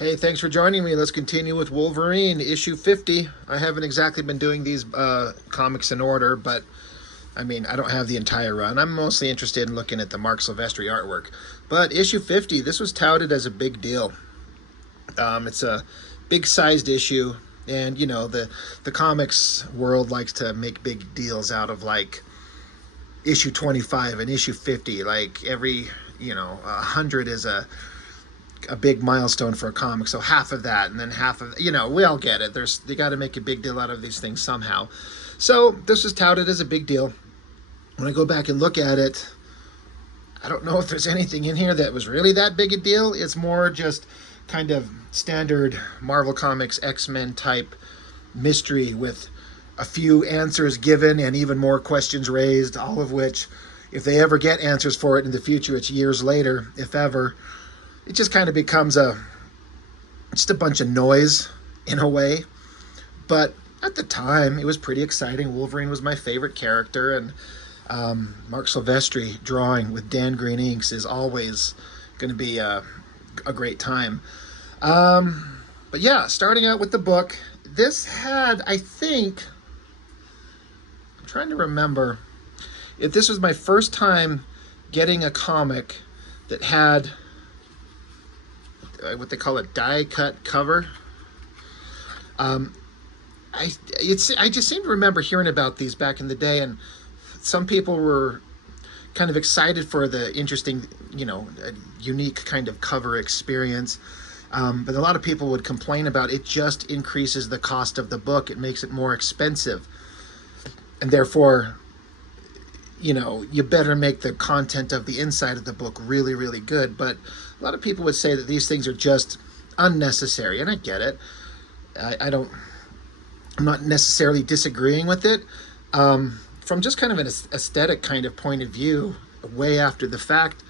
Hey, thanks for joining me. Let's continue with Wolverine, issue 50. I haven't exactly been doing these comics in order, but I mean, I don't have the entire run. I'm mostly interested in looking at the Marc Silvestri artwork. But issue 50, this was touted as a big deal. It's a big-sized issue, and you know, the comics world likes to make big deals out of like issue 25 and issue 50. Like every, 100 is a big milestone for a comic, so half of that, and then half of, we all get it. They got to make a big deal out of these things somehow. So this is touted as a big deal. When I go back and look at it, I don't know if there's anything in here that was really that big a deal. It's more just kind of standard Marvel Comics X-Men type mystery with a few answers given and even more questions raised, all of which, if they ever get answers for it in the future, it's years later, if ever. It just kind of becomes just a bunch of noise in a way. But at the time, it was pretty exciting. Wolverine was my favorite character, and Marc Silvestri drawing with Dan Green inks is always going to be a great time. But yeah, starting out with the book, this had, I think, I'm trying to remember if this was my first time getting a comic that had what they call a die cut cover. I just seem to remember hearing about these back in the day, and some people were kind of excited for the interesting, unique kind of cover experience. But a lot of people would complain about it just increases the cost of the book. It makes it more expensive, and therefore, you better make the content of the inside of the book really, really good. But a lot of people would say that these things are just unnecessary, and I get it. I'm not necessarily disagreeing with it. From just kind of an aesthetic kind of point of view, way after the fact,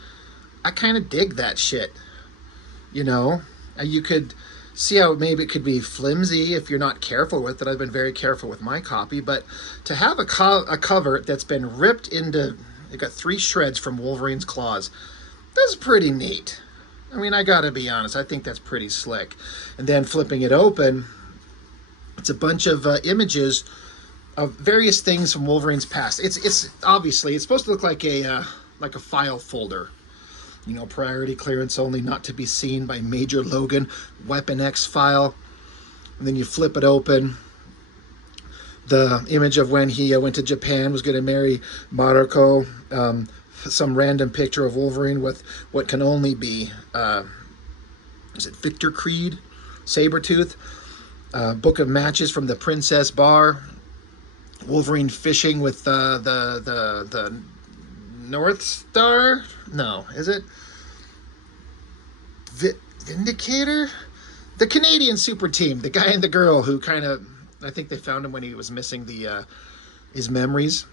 I kind of dig that shit. You could see how maybe it could be flimsy if you're not careful with it. I've been very careful with my copy, but to have a cover that's been ripped into, it got 3 shreds from Wolverine's claws, that's pretty neat. I mean, I gotta be honest, I think that's pretty slick. And then flipping it open, it's a bunch of images of various things from Wolverine's past. It's obviously, it's supposed to look like a file folder. Priority clearance only, not to be seen by Major Logan, Weapon X file. And then you flip it open. The image of when he went to Japan, was going to marry Mariko. Some random picture of Wolverine with what can only be, is it Victor Creed? Sabretooth. Book of matches from the Princess Bar. Wolverine fishing with the North Star? No, is it? Vindicator? The Canadian super team, the guy and the girl who kind of, I think they found him when he was missing his memories.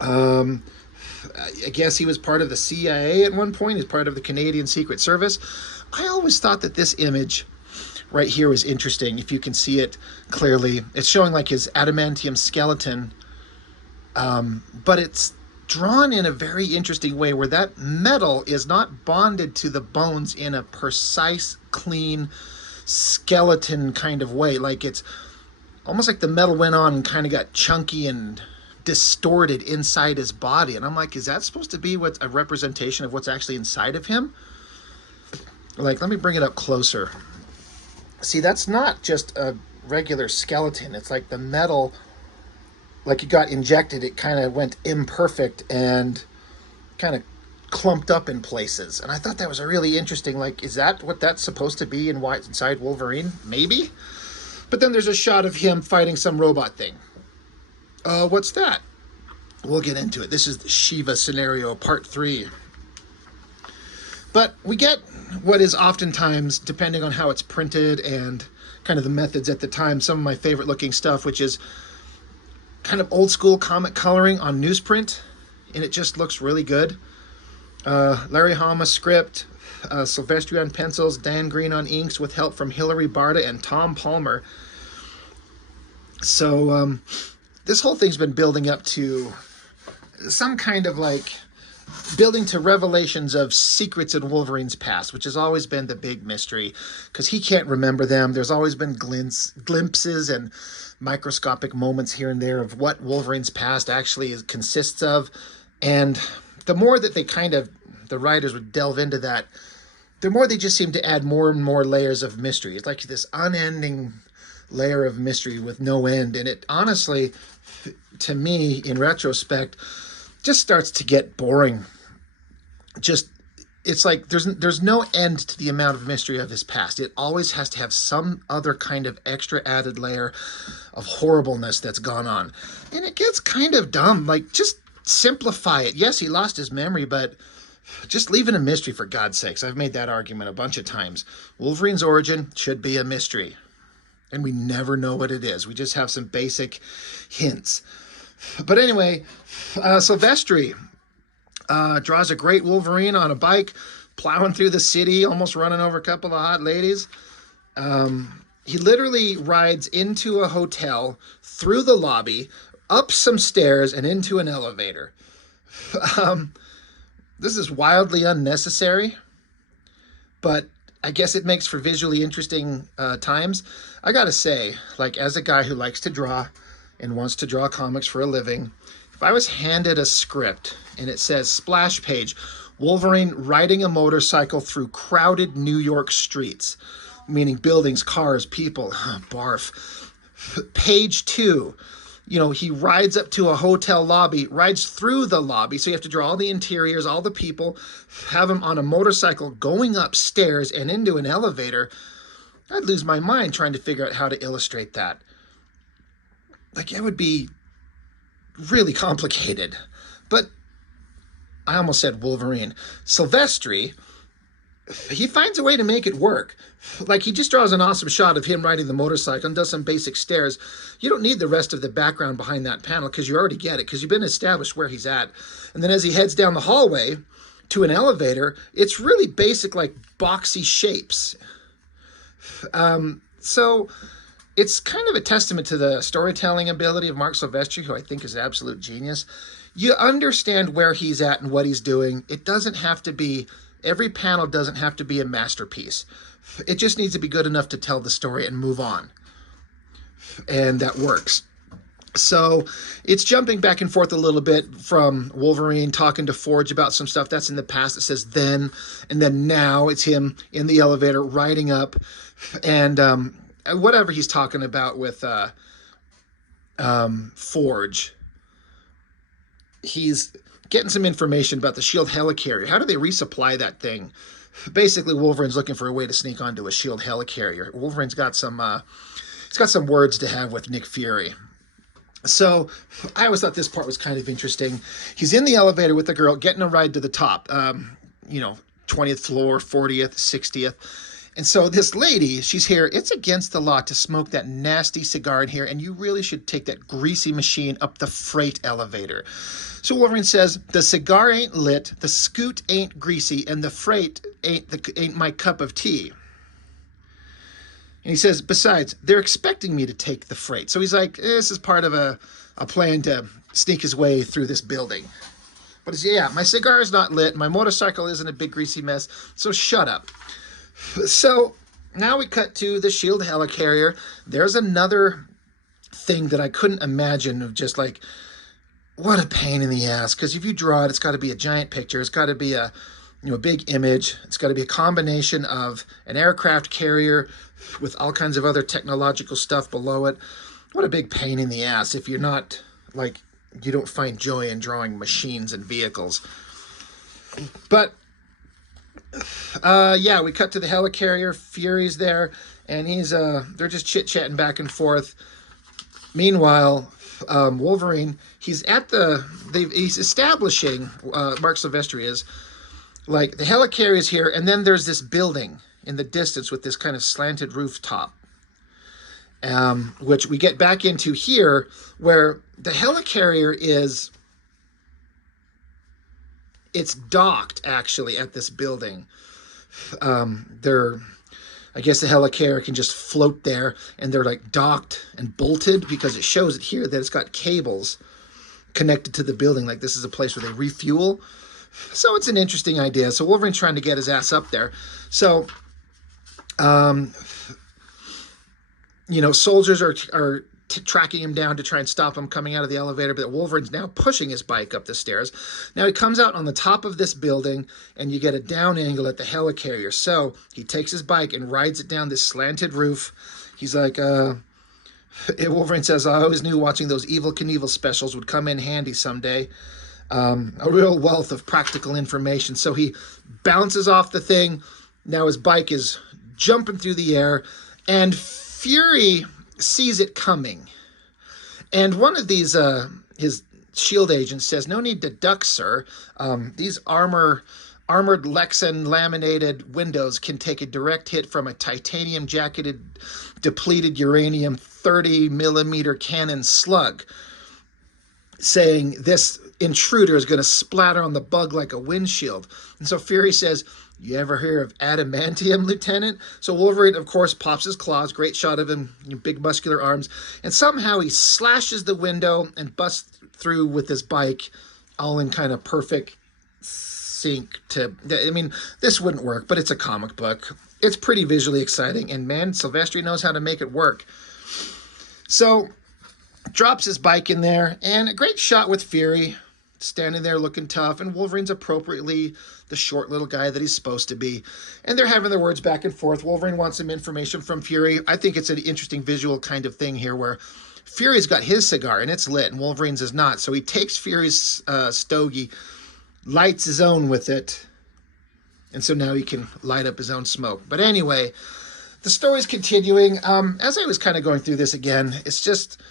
I guess he was part of the CIA at one point. He's part of the Canadian Secret Service. I always thought that this image right here was interesting. If you can see it clearly, it's showing like his adamantium skeleton, but it's drawn in a very interesting way where that metal is not bonded to the bones in a precise, clean skeleton kind of way. Like it's almost like the metal went on and kind of got chunky and distorted inside his body. And I'm like, is that supposed to be what's a representation of what's actually inside of him? Like, let me bring it up closer. See, that's not just a regular skeleton. It's like the metal, like it got injected, it kind of went imperfect and kind of clumped up in places. And I thought that was a really interesting, like, is that what that's supposed to be inside Wolverine? Maybe. But then there's a shot of him fighting some robot thing. What's that? We'll get into it. This is the Shiva scenario, part 3. But we get what is oftentimes, depending on how it's printed and kind of the methods at the time, some of my favorite looking stuff, which is kind of old school comic coloring on newsprint, and it just looks really good. Larry Hama script, Silvestri on pencils, Dan Green on inks with help from Hilary Barta and Tom Palmer. So this whole thing's been building up to some kind of like building to revelations of secrets in Wolverine's past, which has always been the big mystery, because he can't remember them. There's always been glimpses and microscopic moments here and there of what Wolverine's past actually consists of. And the more that the writers would delve into that, the more they just seem to add more and more layers of mystery. It's like this unending layer of mystery with no end. And it honestly, to me, in retrospect, just starts to get boring. It's like there's no end to the amount of mystery of his past. It always has to have some other kind of extra added layer of horribleness that's gone on. And it gets kind of dumb. Like, just simplify it. Yes, he lost his memory, but just leave it a mystery, for God's sakes. I've made that argument a bunch of times. Wolverine's origin should be a mystery, and we never know what it is. We just have some basic hints. But anyway, Silvestri draws a great Wolverine on a bike, plowing through the city, almost running over a couple of hot ladies. He literally rides into a hotel, through the lobby, up some stairs, and into an elevator. This is wildly unnecessary, but I guess it makes for visually interesting times. I gotta say, like, as a guy who likes to draw and wants to draw comics for a living, if I was handed a script and it says splash page, Wolverine riding a motorcycle through crowded New York streets, meaning buildings, cars, people, barf. Page 2, he rides up to a hotel lobby, rides through the lobby, so you have to draw all the interiors, all the people, have him on a motorcycle going upstairs and into an elevator. I'd lose my mind trying to figure out how to illustrate that. Like, it would be really complicated. But I almost said Wolverine. Silvestri, he finds a way to make it work. Like, he just draws an awesome shot of him riding the motorcycle and does some basic stairs. You don't need the rest of the background behind that panel, because you already get it, because you've been established where he's at. And then as he heads down the hallway to an elevator, it's really basic, like, boxy shapes. So it's kind of a testament to the storytelling ability of Marc Silvestri, who I think is an absolute genius. You understand where he's at and what he's doing. It doesn't have to be, every panel doesn't have to be a masterpiece. It just needs to be good enough to tell the story and move on. And that works. So it's jumping back and forth a little bit from Wolverine talking to Forge about some stuff that's in the past. It says then, and then now it's him in the elevator riding up, and whatever he's talking about with Forge. He's getting some information about the shield helicarrier. How do they resupply that thing? Basically, Wolverine's looking for a way to sneak onto a shield helicarrier. Wolverine's got some words to have with Nick Fury. So I always thought this part was kind of interesting. He's in the elevator with the girl, getting a ride to the top, 20th floor, 40th, 60th. And so this lady, she's here. It's against the law to smoke that nasty cigar in here, and you really should take that greasy machine up the freight elevator. So Wolverine says, the cigar ain't lit, the scoot ain't greasy, and the freight ain't my cup of tea. And he says, besides, they're expecting me to take the freight. So he's like, this is part of a plan to sneak his way through this building. But he's, yeah, my cigar is not lit, my motorcycle isn't a big greasy mess, so shut up. So now we cut to the shield helicarrier. There's another thing that I couldn't imagine, of just like, what a pain in the ass. Because if you draw it, it's got to be a giant picture. It's got to be a big image. It's got to be a combination of an aircraft carrier with all kinds of other technological stuff below it. What a big pain in the ass if you're not, like, you don't find joy in drawing machines and vehicles. But yeah, we cut to the helicarrier. Fury's there, and they're just chit-chatting back and forth. Meanwhile, Wolverine, he's establishing, Marc Silvestri is, like, the helicarrier is here, and then there's this building in the distance with this kind of slanted rooftop, which we get back into here, where the helicarrier it's docked, actually, at this building. I guess the helicarrier can just float there, and they're like docked and bolted, because it shows it here that it's got cables connected to the building. Like, this is a place where they refuel. So it's an interesting idea. So Wolverine's trying to get his ass up there. So, um, soldiers are tracking him down to try and stop him coming out of the elevator, but Wolverine's now pushing his bike up the stairs. Now he comes out on the top of this building, and you get a down angle at the helicarrier. So he takes his bike and rides it down this slanted roof. He's like, Wolverine says, I always knew watching those Evel Knievel specials would come in handy someday. A real wealth of practical information. So he bounces off the thing. Now his bike is jumping through the air, and Fury sees it coming. And one of these, his shield agents says, no need to duck, sir. These armored Lexan laminated windows can take a direct hit from a titanium jacketed, depleted uranium 30 millimeter cannon slug, saying this intruder is going to splatter on the bug like a windshield. And so Fury says, you ever hear of adamantium, Lieutenant? So Wolverine, of course, pops his claws. Great shot of him, big muscular arms. And somehow he slashes the window and busts through with his bike, all in kind of perfect sync to... I mean, this wouldn't work, but it's a comic book. It's pretty visually exciting. And man, Silvestri knows how to make it work. So drops his bike in there, and a great shot with Fury standing there looking tough, and Wolverine's appropriately the short little guy that he's supposed to be. And they're having their words back and forth. Wolverine wants some information from Fury. I think it's an interesting visual kind of thing here where Fury's got his cigar and it's lit and Wolverine's is not. So he takes Fury's stogie, lights his own with it, and so now he can light up his own smoke. But anyway, the story's continuing. As I was kind of going through this again, it's just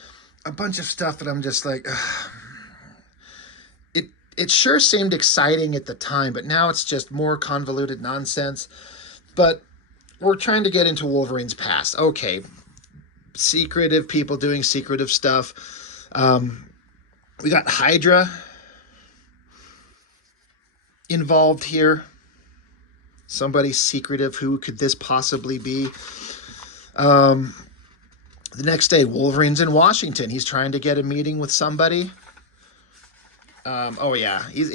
a bunch of stuff that I'm just like... It sure seemed exciting at the time, but now it's just more convoluted nonsense. But we're trying to get into Wolverine's past. Okay, secretive people doing secretive stuff. We got Hydra involved here. Somebody secretive. Who could this possibly be? The next day, Wolverine's in Washington. He's trying to get a meeting with somebody. Oh yeah, I think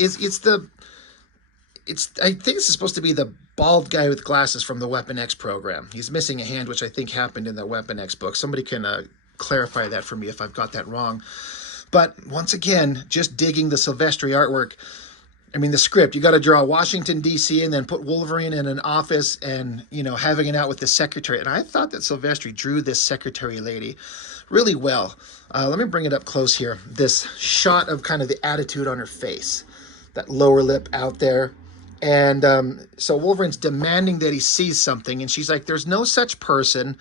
this is supposed to be the bald guy with glasses from the Weapon X program. He's missing a hand, which I think happened in the Weapon X book. Somebody can clarify that for me if I've got that wrong. But once again, just digging the Silvestri artwork. I mean, the script, you got to draw Washington, D.C., and then put Wolverine in an office and, having it out with the secretary. And I thought that Silvestri drew this secretary lady really well. Let me bring it up close here. This shot of kind of the attitude on her face, that lower lip out there. And so Wolverine's demanding that he sees something. And she's like, there's no such person.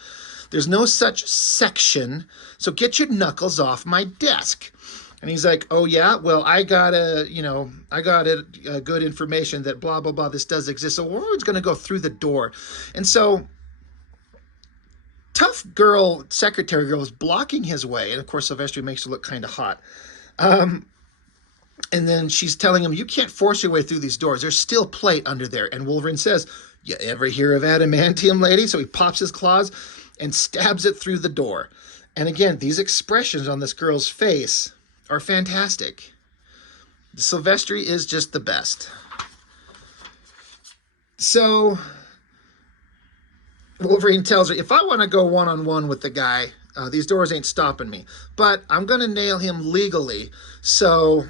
There's no such section. So get your knuckles off my desk. And he's like, oh, yeah, well, I got good information that blah, blah, blah, this does exist. So Wolverine's going to go through the door. And so tough girl, secretary girl, is blocking his way. And, of course, Silvestri makes her look kind of hot. And then she's telling him, you can't force your way through these doors. There's still plate under there. And Wolverine says, you ever hear of adamantium, lady? So he pops his claws and stabs it through the door. And, again, these expressions on this girl's face are fantastic. Silvestri is just the best. So Wolverine tells her, if I want to go one-on-one with the guy, these doors ain't stopping me. But I'm going to nail him legally, so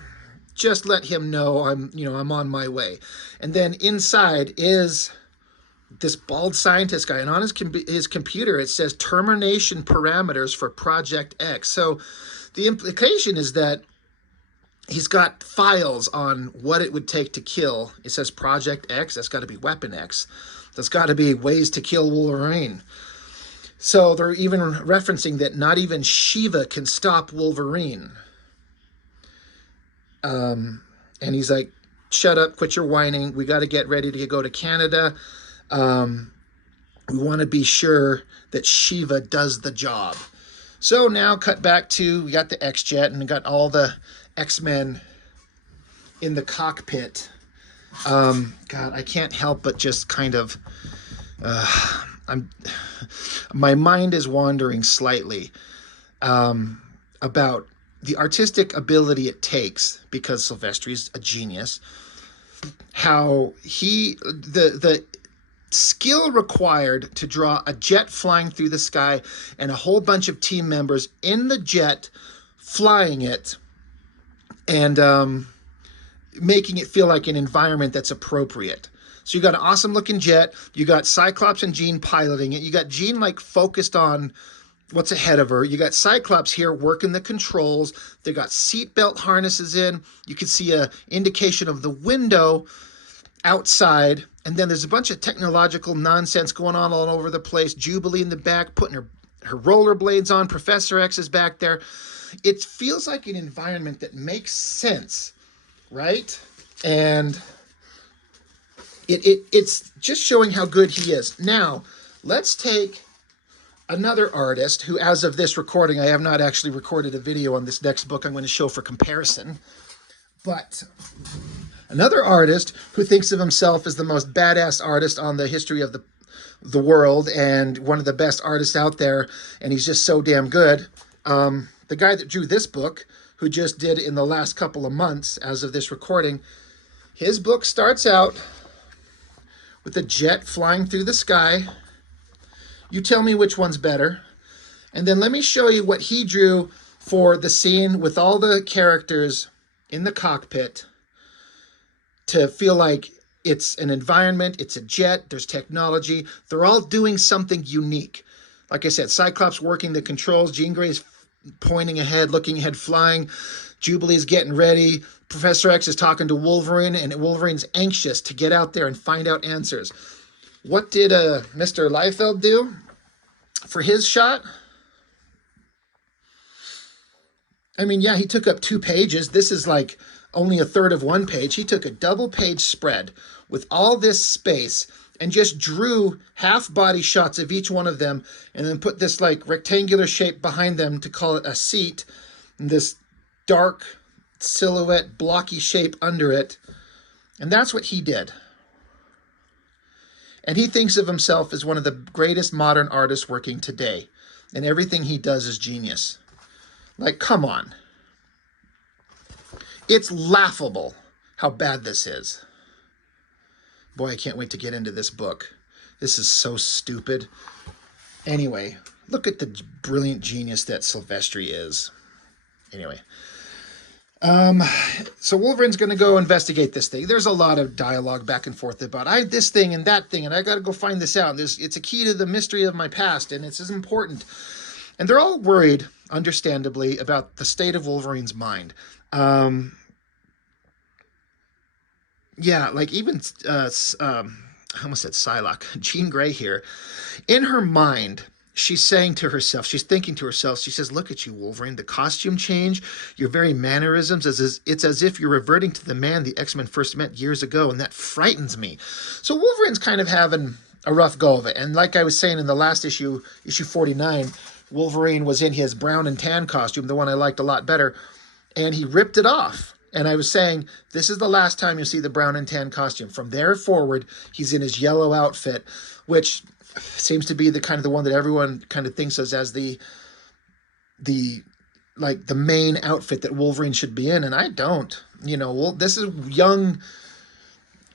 just let him know I'm on my way. And then inside is this bald scientist guy, and on his computer it says termination parameters for Project X. So the implication is that he's got files on what it would take to kill. It says Project X. That's got to be Weapon X. That's got to be ways to kill Wolverine. So they're even referencing that not even Shiva can stop Wolverine. And he's like, shut up, quit your whining. We got to get ready to go to Canada. We want to be sure that Shiva does the job. So now cut back to, we got the X-Jet and got all the X-Men in the cockpit. God, I can't help but just kind of, my mind is wandering slightly about the artistic ability it takes, because Silvestri's a genius, how the skill required to draw a jet flying through the sky and a whole bunch of team members in the jet flying it, and making it feel like an environment that's appropriate. So you got an awesome looking jet, you got Cyclops and Jean piloting it, you got Jean like focused on what's ahead of her, you got Cyclops here working the controls, they got seatbelt harnesses in, you can see a indication of the window outside, and then there's a bunch of technological nonsense going on all over the place. Jubilee in the back putting her rollerblades on, Professor X is back there. It feels like an environment that makes sense, right? And it's just showing how good he is. Now, let's take another artist who, as of this recording, I have not actually recorded a video on this next book I'm going to show for comparison, but another artist who thinks of himself as the most badass artist on the history of the world and one of the best artists out there, and he's just so damn good. The guy that drew this book, who just did in the last couple of months, as of this recording, his book starts out with a jet flying through the sky. You tell me which one's better. And then let me show you what he drew for the scene with all the characters in the cockpit to feel like it's an environment, it's a jet, there's technology. They're all doing something unique. Like I said, Cyclops working the controls, Jean Grey's pointing ahead, looking ahead, flying. Jubilee's getting ready. Professor X is talking to Wolverine, and Wolverine's anxious to get out there and find out answers. What did Mr. Liefeld do for his shot? I mean, yeah, he took up 2 pages. This is like only a third of 1 page. He took a double-page spread with all this space and just drew half-body shots of each one of them, and then put this like rectangular shape behind them to call it a seat, and this dark silhouette blocky shape under it. And that's what he did. And he thinks of himself as one of the greatest modern artists working today, and everything he does is genius. Like, come on. It's laughable how bad this is. Boy, I can't wait to get into this book. This is so stupid. Anyway, look at the brilliant genius that Silvestri is. Anyway. So Wolverine's going to go investigate this thing. There's a lot of dialogue back and forth about this thing and that thing, and I got to go find this out. It's a key to the mystery of my past, and it's as important. And they're all worried, understandably, about the state of Wolverine's mind. Yeah, like even, I almost said Psylocke, Jean Grey here, in her mind, she's saying to herself, she's thinking to herself, she says, look at you, Wolverine, the costume change, your very mannerisms, it's as if you're reverting to the man the X-Men first met years ago, and that frightens me. So Wolverine's kind of having a rough go of it. And like I was saying in the last issue, issue 49, Wolverine was in his brown and tan costume, the one I liked a lot better, and he ripped it off. And I was saying, this is the last time you see the brown and tan costume. From there forward, he's in his yellow outfit, which seems to be the one that everyone kind of thinks of as the main outfit that Wolverine should be in. And I don't. You know, this is young,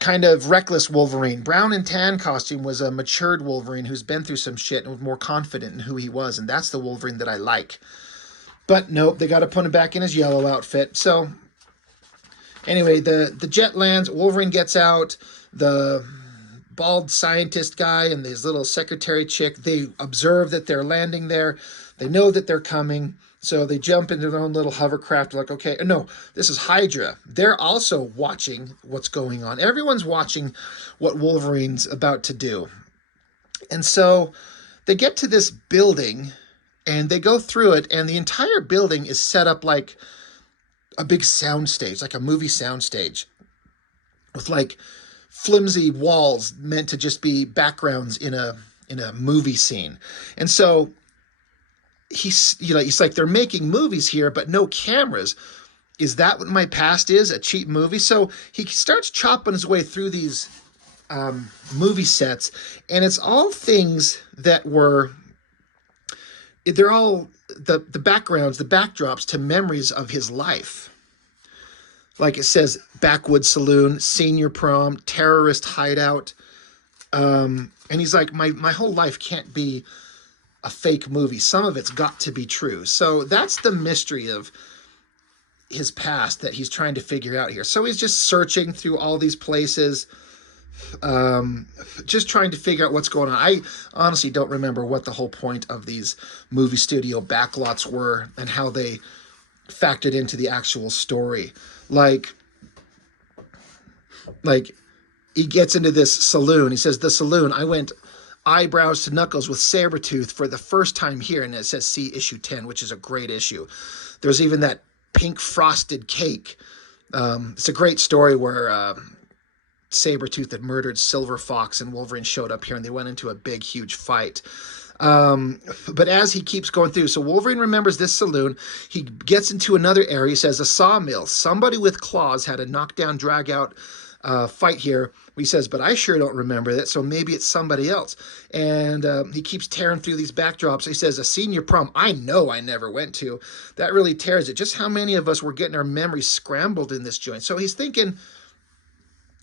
kind of reckless Wolverine. Brown and tan costume was a matured Wolverine who's been through some shit and was more confident in who he was. And that's the Wolverine that I like. But nope, they got to put him back in his yellow outfit. So anyway, the jet lands, Wolverine gets out, the bald scientist guy and his little secretary chick, they observe that they're landing there. They know that they're coming, so they jump into their own little hovercraft, like, okay, no, this is Hydra. They're also watching what's going on. Everyone's watching what Wolverine's about to do. And so they get to this building, and they go through it, and the entire building is set up like a big soundstage, like a movie soundstage, with like flimsy walls meant to just be backgrounds in a movie scene. And so he's like, they're making movies here, but no cameras. Is that what my past is? A cheap movie? So he starts chopping his way through these movie sets, and it's all things that they're all the backgrounds, the backdrops to memories of his life. Like it says, backwoods saloon, senior prom, terrorist hideout. And he's like, my whole life can't be a fake movie. Some of it's got to be true. So that's the mystery of his past that he's trying to figure out here. So he's just searching through all these places, just trying to figure out what's going on. I honestly don't remember what the whole point of these movie studio backlots were and how they factored into the actual story. Like he gets into this saloon. He says, the saloon, I went eyebrows to knuckles with Sabretooth for the first time here. And it says, see issue 10, which is a great issue. There's even that pink frosted cake. It's a great story where Sabretooth had murdered Silver Fox and Wolverine showed up here and they went into a big, huge fight. But as he keeps going through, so Wolverine remembers this saloon. He gets into another area. He says, a sawmill. Somebody with claws had a knockdown, drag out fight here. He says, but I sure don't remember that, so maybe it's somebody else. And he keeps tearing through these backdrops. He says, a senior prom I know I never went to. That really tears it. Just how many of us were getting our memories scrambled in this joint? So he's thinking,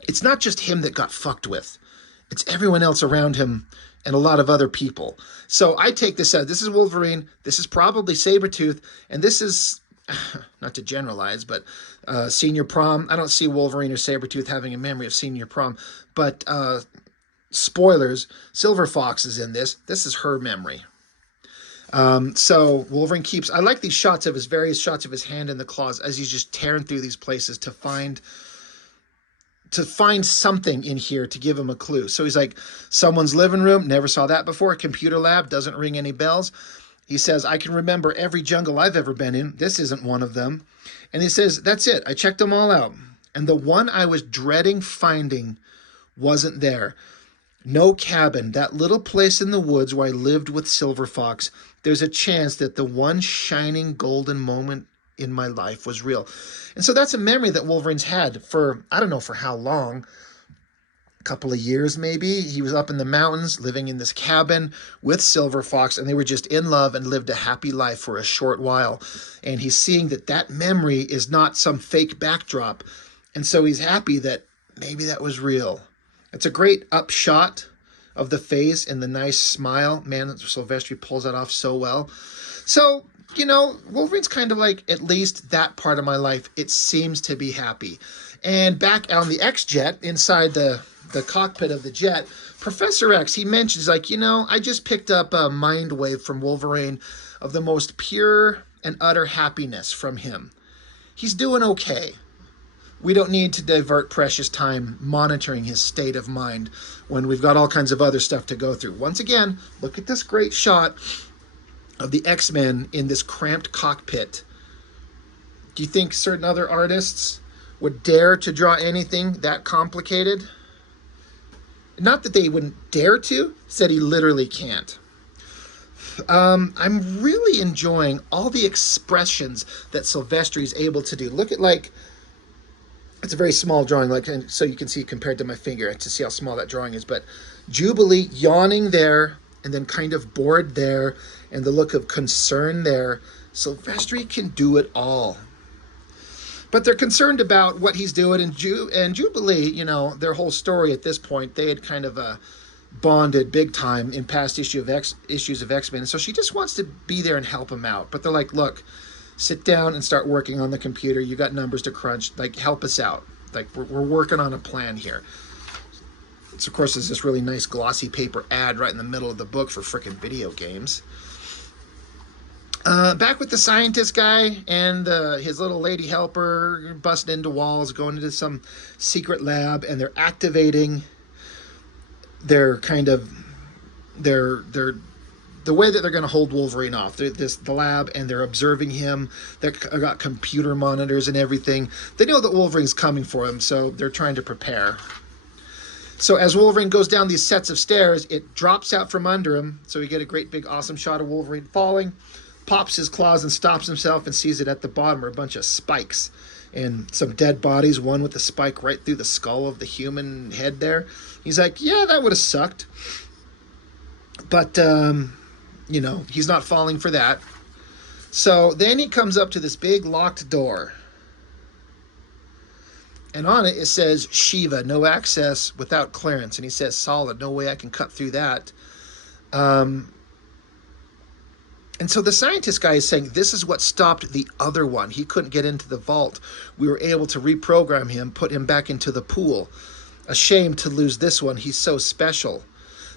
it's not just him that got fucked with. It's everyone else around him and a lot of other people. So I take this out. This is Wolverine. This is probably Sabretooth. And this is, not to generalize, but senior prom. I don't see Wolverine or Sabretooth having a memory of senior prom. But spoilers, Silver Fox is in this. This is her memory. So Wolverine keeps, I like these shots of his, various shots of his hand in the claws as he's just tearing through these places to find something in here to give him a clue. So he's like, someone's living room, never saw that before. Computer lab, doesn't ring any bells. He says, I can remember every jungle I've ever been in. This isn't one of them. And he says, that's it. I checked them all out. And the one I was dreading finding wasn't there. No cabin, that little place in the woods where I lived with Silver Fox. There's a chance that the one shining golden moment in my life was real. And so that's a memory that Wolverine's had for, I don't know for how long, a couple of years maybe. He was up in the mountains living in this cabin with Silver Fox, and they were just in love and lived a happy life for a short while. And he's seeing that that memory is not some fake backdrop. And so he's happy that maybe that was real. It's a great upshot of the face and the nice smile. Man, Silvestri pulls that off so well. So, you know, Wolverine's kind of like, at least that part of my life, it seems to be happy. And back on the X-Jet, inside the cockpit of the jet, Professor X, he mentions, like, you know, I just picked up a mind wave from Wolverine of the most pure and utter happiness from him. He's doing okay. We don't need to divert precious time monitoring his state of mind when we've got all kinds of other stuff to go through. Once again, look at this great shot of the X-Men in this cramped cockpit. Do you think certain other artists would dare to draw anything that complicated? Not that they wouldn't dare to, said he literally can't. I'm really enjoying all the expressions that Silvestri is able to do. Look at, like, it's a very small drawing, like, and so you can see compared to my finger to see how small that drawing is. But Jubilee yawning there, and then kind of bored there, and the look of concern there. Silvestri can do it all. But they're concerned about what he's doing, and Jubilee, you know, their whole story at this point, they had kind of bonded big time in past issues of X-Men, and so she just wants to be there and help him out. But they're like, look, sit down and start working on the computer. You got numbers to crunch. Like, help us out. Like, we're working on a plan here. So, of course, there's this really nice glossy paper ad right in the middle of the book for frickin' video games. Back with the scientist guy and his little lady helper busting into walls, going into some secret lab, and they're activating their kind of the way that they're going to hold Wolverine off. The lab, and they're observing him. They've got computer monitors and everything. They know that Wolverine's coming for him, so they're trying to prepare. So as Wolverine goes down these sets of stairs, it drops out from under him. So we get a great big awesome shot of Wolverine falling, pops his claws and stops himself, and sees it at the bottom are a bunch of spikes and some dead bodies, one with a spike right through the skull of the human head there. He's like, yeah, that would have sucked. But, you know, he's not falling for that. So then he comes up to this big locked door. And on it, it says Shiva, no access without clearance. And he says solid, no way I can cut through that. Um, and so the scientist guy is saying this is what stopped the other one. He couldn't get into the vault. We were able to reprogram him, put him back into the pool. A shame to lose this one. He's so special.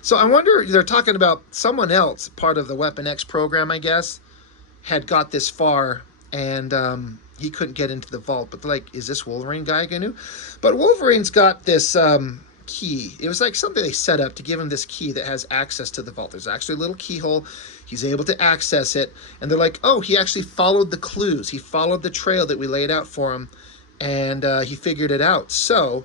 So I wonder, they're talking about someone else, part of the Weapon X program, I guess, had got this far, and he couldn't get into the vault. But they're like, is this Wolverine guy gonna? But Wolverine's got this key. It was like something they set up to give him this key that has access to the vault. There's actually a little keyhole. He's able to access it. And they're like, oh, he actually followed the clues. He followed the trail that we laid out for him, and he figured it out. So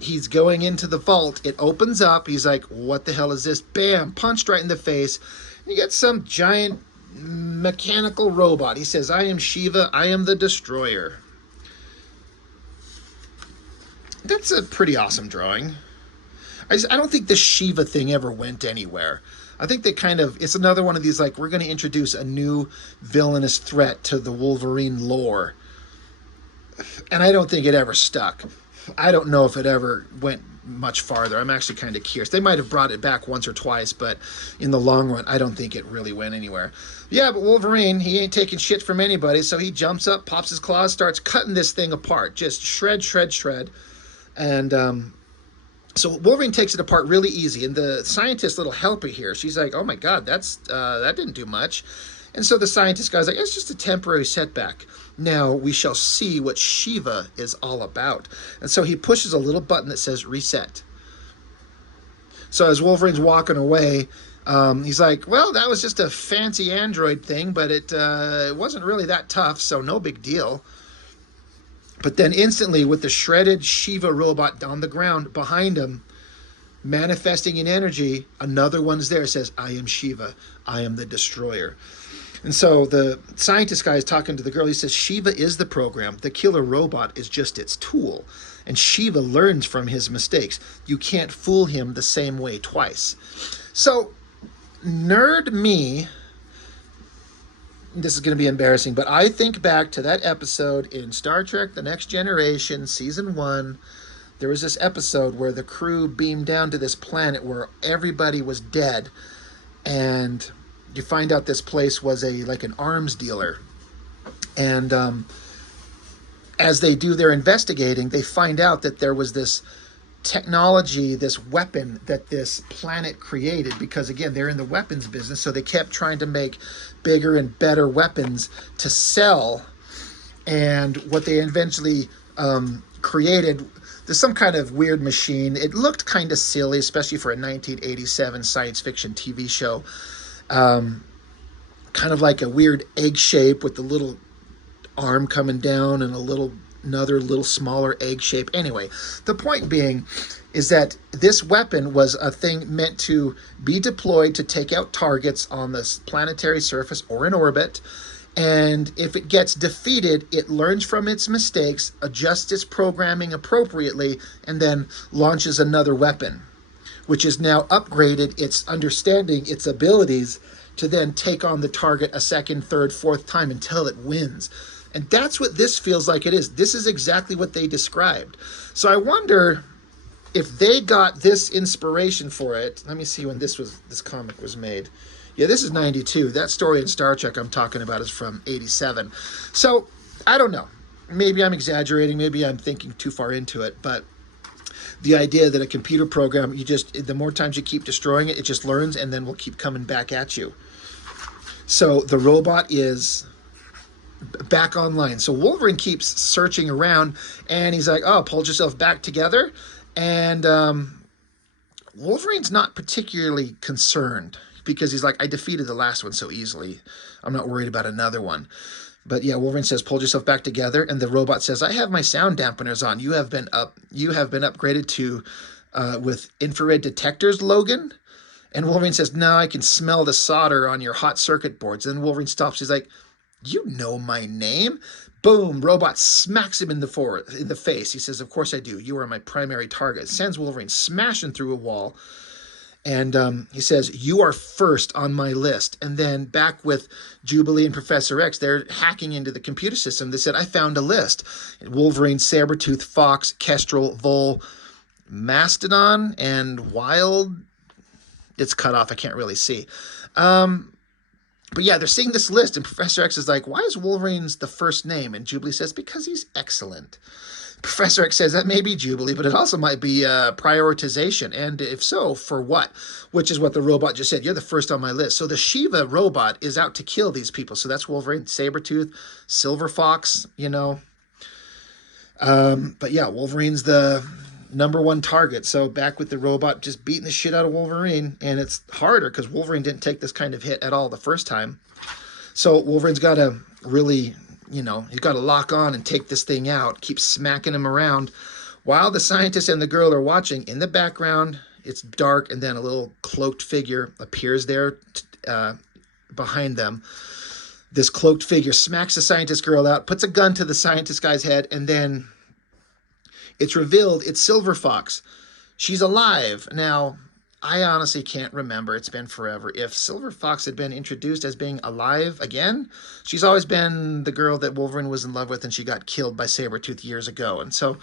he's going into the vault. It opens up. He's like, what the hell is this? Bam, punched right in the face. You get some giant mechanical robot. He says, I am Shiva. I am the destroyer. That's a pretty awesome drawing. I don't think the Shiva thing ever went anywhere. I think they kind of, it's another one of these, like, we're going to introduce a new villainous threat to the Wolverine lore. And I don't think it ever stuck. I don't know if it ever went much farther. I'm actually kind of curious. They might have brought it back once or twice, but in the long run, I don't think it really went anywhere. Yeah, but Wolverine, he ain't taking shit from anybody, so he jumps up, pops his claws, starts cutting this thing apart. Just shred, shred, shred. And so Wolverine takes it apart really easy. And the scientist, little helper here, she's like, oh my God, that didn't do much. And so the scientist guy's like, it's just a temporary setback. Now we shall see what Shiva is all about. And so he pushes a little button that says reset. So as Wolverine's walking away, he's like, well, that was just a fancy android thing, but it wasn't really that tough, so no big deal. But then instantly, with the shredded Shiva robot on the ground behind him, manifesting in energy, another one's there, says, I am Shiva. I am the destroyer. And so the scientist guy is talking to the girl. He says, Shiva is the program. The killer robot is just its tool. And Shiva learns from his mistakes. You can't fool him the same way twice. So, nerd me, this is going to be embarrassing, but I think back to that episode in Star Trek The Next Generation, Season 1. There was this episode where the crew beamed down to this planet where everybody was dead. And you find out this place was like an arms dealer. And as they do their investigating, they find out that there was this technology, this weapon that this planet created, because again, they're in the weapons business, so they kept trying to make bigger and better weapons to sell. And what they eventually created, there's some kind of weird machine. It looked kind of silly, especially for a 1987 science fiction TV show. Kind of like a weird egg shape with the little arm coming down and another little smaller egg shape. Anyway, the point being is that this weapon was a thing meant to be deployed to take out targets on this planetary surface or in orbit. And if it gets defeated, it learns from its mistakes, adjusts its programming appropriately, and then launches another weapon, which is now upgraded its understanding, its abilities to then take on the target a second, third, fourth time until it wins. And that's what this feels like it is. This is exactly what they described. So I wonder if they got this inspiration for it. Let me see when this comic was made. Yeah, this is 92. That story in Star Trek I'm talking about is from 87. So I don't know. Maybe I'm exaggerating. Maybe I'm thinking too far into it. But the idea that a computer program, the more times you keep destroying it, it just learns and then will keep coming back at you. So the robot is back online. So Wolverine keeps searching around and he's like, oh, pull yourself back together. And Wolverine's not particularly concerned because he's like, I defeated the last one so easily. I'm not worried about another one. But yeah, Wolverine says, pull yourself back together. And the robot says, I have my sound dampeners on. You have been upgraded to with infrared detectors, Logan. And Wolverine says, no, I can smell the solder on your hot circuit boards. And then Wolverine stops. He's like, you know my name? Boom, robot smacks him in the face. He says, of course I do. You are my primary target. Sends Wolverine smashing through a wall. And he says, "You are first on my list." And then back with Jubilee and Professor X, they're hacking into the computer system. They said, "I found a list. Wolverine, Sabretooth, Fox, Kestrel, Vole, Mastodon, and Wild." It's cut off. I can't really see. But yeah, they're seeing this list, and Professor X is like, "Why is Wolverine's the first name?" And Jubilee says, "Because he's excellent." Professor X says that may be Jubilee, but it also might be prioritization. And if so, for what? Which is what the robot just said. "You're the first on my list." So the Shiva robot is out to kill these people. So that's Wolverine, Sabretooth, Silver Fox, you know. But yeah, Wolverine's the #1 target. So back with the robot just beating the shit out of Wolverine. And it's harder because Wolverine didn't take this kind of hit at all the first time. So Wolverine's got to really, you know, he's got to lock on and take this thing out, keep smacking him around. While the scientist and the girl are watching, in the background, it's dark, and then a little cloaked figure appears there behind them. This cloaked figure smacks the scientist girl out, puts a gun to the scientist guy's head, and then it's revealed it's Silver Fox. She's alive. Now, I honestly can't remember, it's been forever, if Silver Fox had been introduced as being alive again. She's always been the girl that Wolverine was in love with, and she got killed by Sabretooth years ago. And so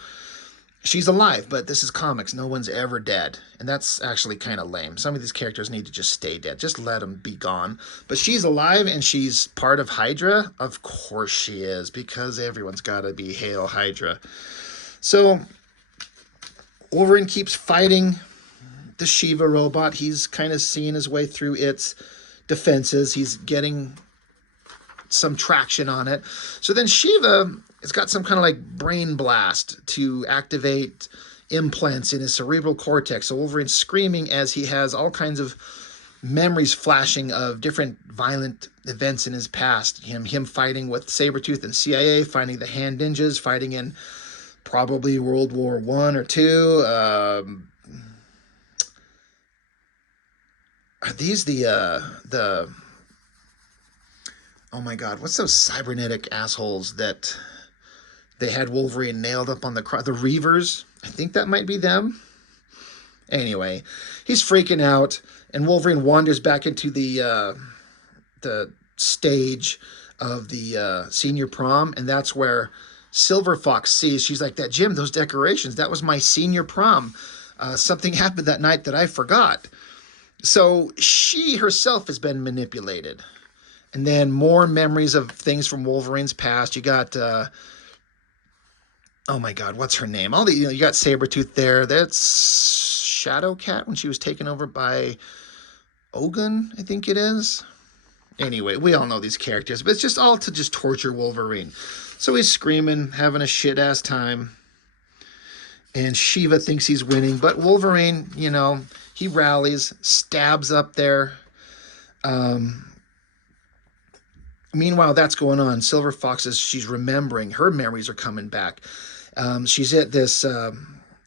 she's alive, but this is comics. No one's ever dead. And that's actually kind of lame. Some of these characters need to just stay dead. Just let them be gone. But she's alive, and she's part of Hydra. Of course she is, because everyone's got to be Hail Hydra. So Wolverine keeps fighting the Shiva robot. He's kind of seeing his way through its defenses. He's getting some traction on it. So then Shiva has got some kind of like brain blast to activate implants in his cerebral cortex. So Wolverine's screaming as he has all kinds of memories flashing of different violent events in his past. Him fighting with Sabretooth and CIA, fighting the Hand Ninjas, fighting in probably World War I or II. Are these the oh my god, what's those cybernetic assholes that they had Wolverine nailed up on the Reavers? I think that might be them. Anyway, he's freaking out, and Wolverine wanders back into the stage of the senior prom, and that's where Silver Fox sees. She's like, "That Jim, those decorations, that was my senior prom. Something happened that night that I forgot." So she herself has been manipulated. And then more memories of things from Wolverine's past. You got, oh my god, what's her name? You got Sabretooth there. That's Shadowcat when she was taken over by Ogun, I think it is. Anyway, we all know these characters, but it's just all to just torture Wolverine. So he's screaming, having a shit-ass time. And Shiva thinks he's winning, but Wolverine, you know, he rallies, stabs up there. Meanwhile, that's going on. Silver Fox she's remembering. Her memories are coming back. She's at this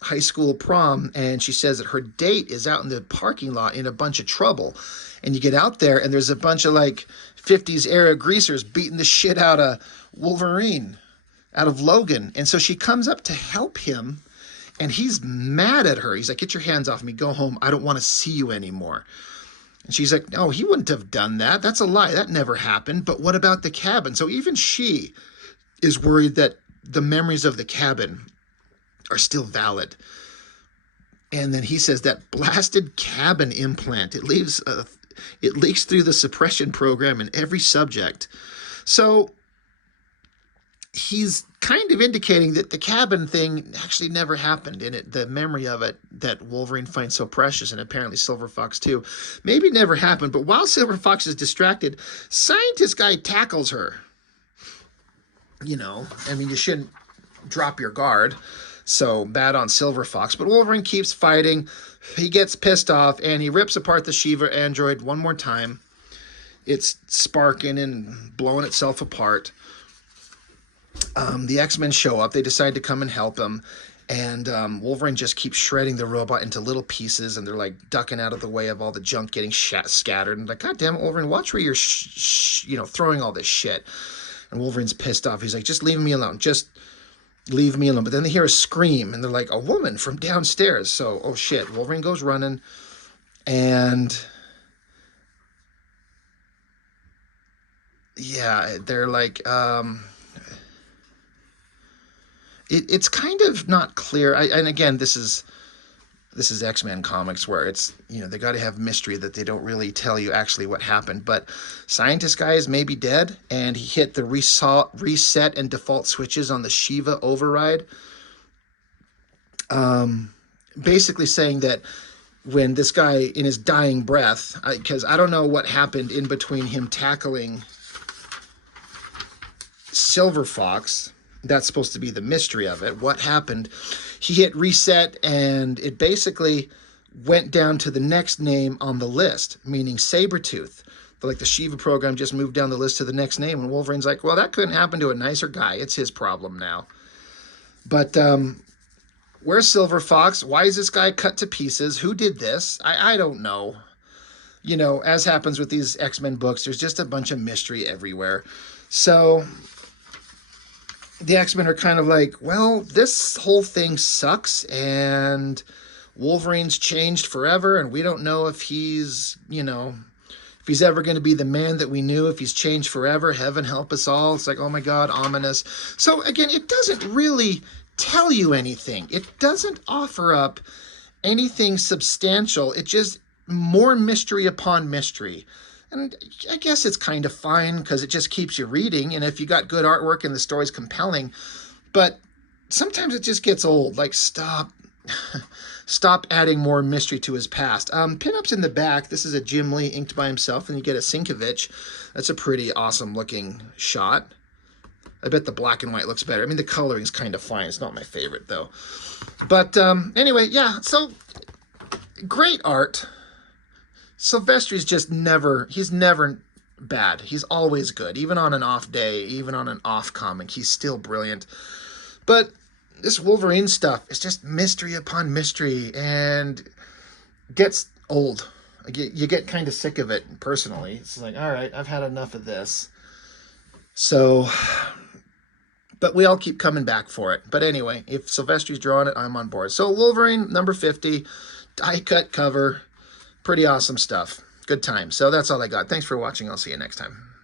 high school prom, and she says that her date is out in the parking lot in a bunch of trouble. And you get out there, and there's a bunch of like 50s era greasers beating the shit out of Wolverine, out of Logan. And so she comes up to help him, and he's mad at her. He's like, "Get your hands off me. Go home. I don't want to see you anymore." And she's like, "No, he wouldn't have done that. That's a lie. That never happened. But what about the cabin?" So even she is worried that the memories of the cabin are still valid. And then he says that blasted cabin implant, it leaks through the suppression program in every subject. So he's kind of indicating that the cabin thing actually never happened, and the memory of it that Wolverine finds so precious, and apparently Silver Fox too, maybe never happened. But while Silver Fox is distracted, scientist guy tackles her. You know, I mean, you shouldn't drop your guard. So bad on Silver Fox. But Wolverine keeps fighting. He gets pissed off, and he rips apart the Shiva android one more time. It's sparking and blowing itself apart. The X-Men show up. They decide to come and help him. And Wolverine just keeps shredding the robot into little pieces, and they're like ducking out of the way of all the junk getting scattered. And like, "God damn it, Wolverine, watch where you're throwing all this shit." And Wolverine's pissed off. He's like, "Just leave me alone. Just leave me alone." But then they hear a scream, and they're like, "A woman from downstairs." So, oh shit, Wolverine goes running. And yeah, they're like, it's kind of not clear. And again, this is X-Men comics where it's, they got to have mystery that they don't really tell you actually what happened. But scientist guy is maybe dead, and he hit the reset and default switches on the Shiva override. Basically saying that when this guy in his dying breath, because I don't know what happened in between him tackling Silver Fox. That's supposed to be the mystery of it. What happened? He hit reset, and it basically went down to the next name on the list, meaning Sabretooth. Like the Shiva program just moved down the list to the next name, and Wolverine's like, well, that couldn't happen to a nicer guy. It's his problem now. But where's Silver Fox? Why is this guy cut to pieces? Who did this? I don't know. As happens with these X-Men books, there's just a bunch of mystery everywhere. So the X-Men are kind of like, well, this whole thing sucks, and Wolverine's changed forever, and we don't know if he's, if he's ever going to be the man that we knew, if he's changed forever. Heaven help us all. It's like, oh my God, ominous. So again, it doesn't really tell you anything. It doesn't offer up anything substantial. It just more mystery upon mystery. And I guess it's kind of fine because it just keeps you reading. And if you got good artwork and the story's compelling, but sometimes it just gets old. Like, stop adding more mystery to his past. Pinups in the back. This is a Jim Lee inked by himself, and you get a Sienkiewicz. That's a pretty awesome looking shot. I bet the black and white looks better. I mean, the coloring is kind of fine. It's not my favorite, though. But anyway, yeah, so great art. Silvestri's just he's never bad. He's always good. Even on an off day, even on an off comic, he's still brilliant. But this Wolverine stuff is just mystery upon mystery and gets old. You get kind of sick of it, personally. It's like, all right, I've had enough of this. So, but we all keep coming back for it. But anyway, if Silvestri's drawing it, I'm on board. So Wolverine, number 50, die-cut cover. Pretty awesome stuff. Good time. So that's all I got. Thanks for watching. I'll see you next time.